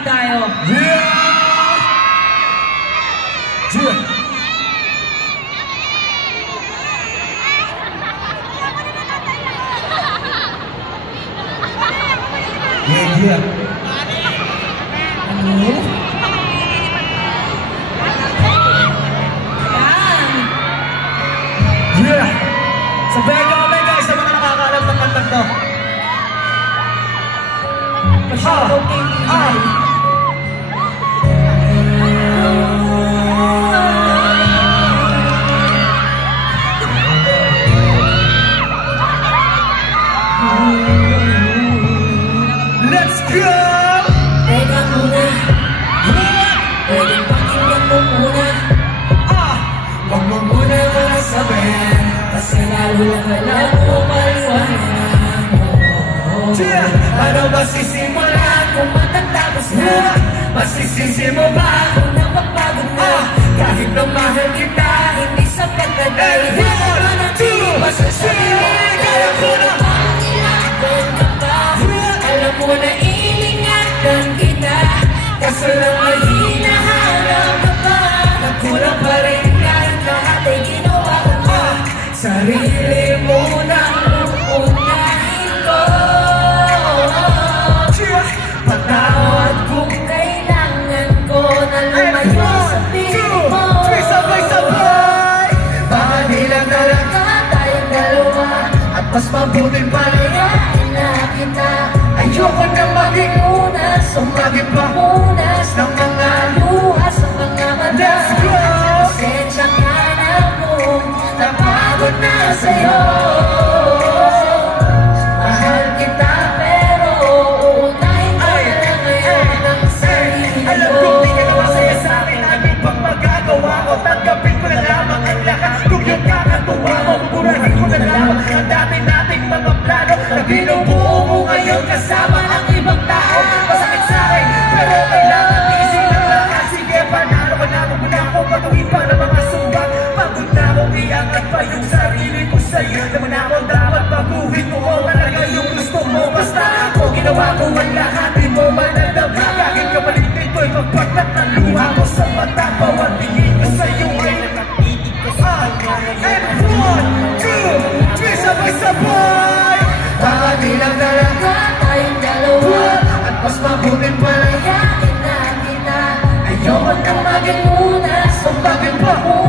party tayo. Yeah! Yeah! Yeah. Ano? Yan. Yeah! Sabayan nyo kami guys sa mga nakakaalam ng kantang to. Pa-shoutout kay Eli. Let's go! Teka muna, pwedeng pakinggan mo muna. Huwag mo muna mga sabihin, kasi lalo na kailangan mo maliwanag mo. Paano ba sisimulan kung matatapos na? Masisisi mo ba kung napapagod na? Kahit na mahal kita, hindi sapat na dahil masasabihin, kaya ko na pangilapin ka pa. Alam mo na iningatan kita, kaso lang ay hinahanap ka pa. Nagkulang pa rin kahit lahat ay ginawa ko na. Sarili mo na uunahin ko. Patawad kung kailangan ko na lumayo sa piling mo. Sabay-sabay! Baka di lang talaga tayong dalawa, at mas mabuting palayain na kita. Ayoko na maging unas o maging pamunas ng mga luha sa mga mata. Let's go! Pasensya ka na kung napagod na sa'yo. Mahal kita pero uunahin ko na lang ngayon ang sarili ko. Alam kong di ka na masaya sa akin, ano pang magagawa ko? Tanggapin ko na lamang ang lahat. Kung yung kakatuwa mo, purahin ko na lamang ang dami nating mga plano na binubuo mo ngayon kasama ang ibang tao. Masakit sa akin, pero kailangan tiisin lang lahat. Sige, panalo ka na, huwag mo na akong matuwid para mga sumbang. Pagod na akong iangat pa yung sarili ko sa'yo. Naman ako dapat baguhin mo kung talaga yung gusto mo. Basta ako, ginawa ko ang lahat, di mo manadama. Kahit kapalitin ko'y magpaglat ng luha ko sa mata. Bawat tingin ko sa'yo ay nakatitig ko sa kanya. And 1, 2, 3, sabay-sabay! Baka di lang talaga tayong dalawa, at mas mabuting palayain na kita. Ayoko na maging unas o maging pamunas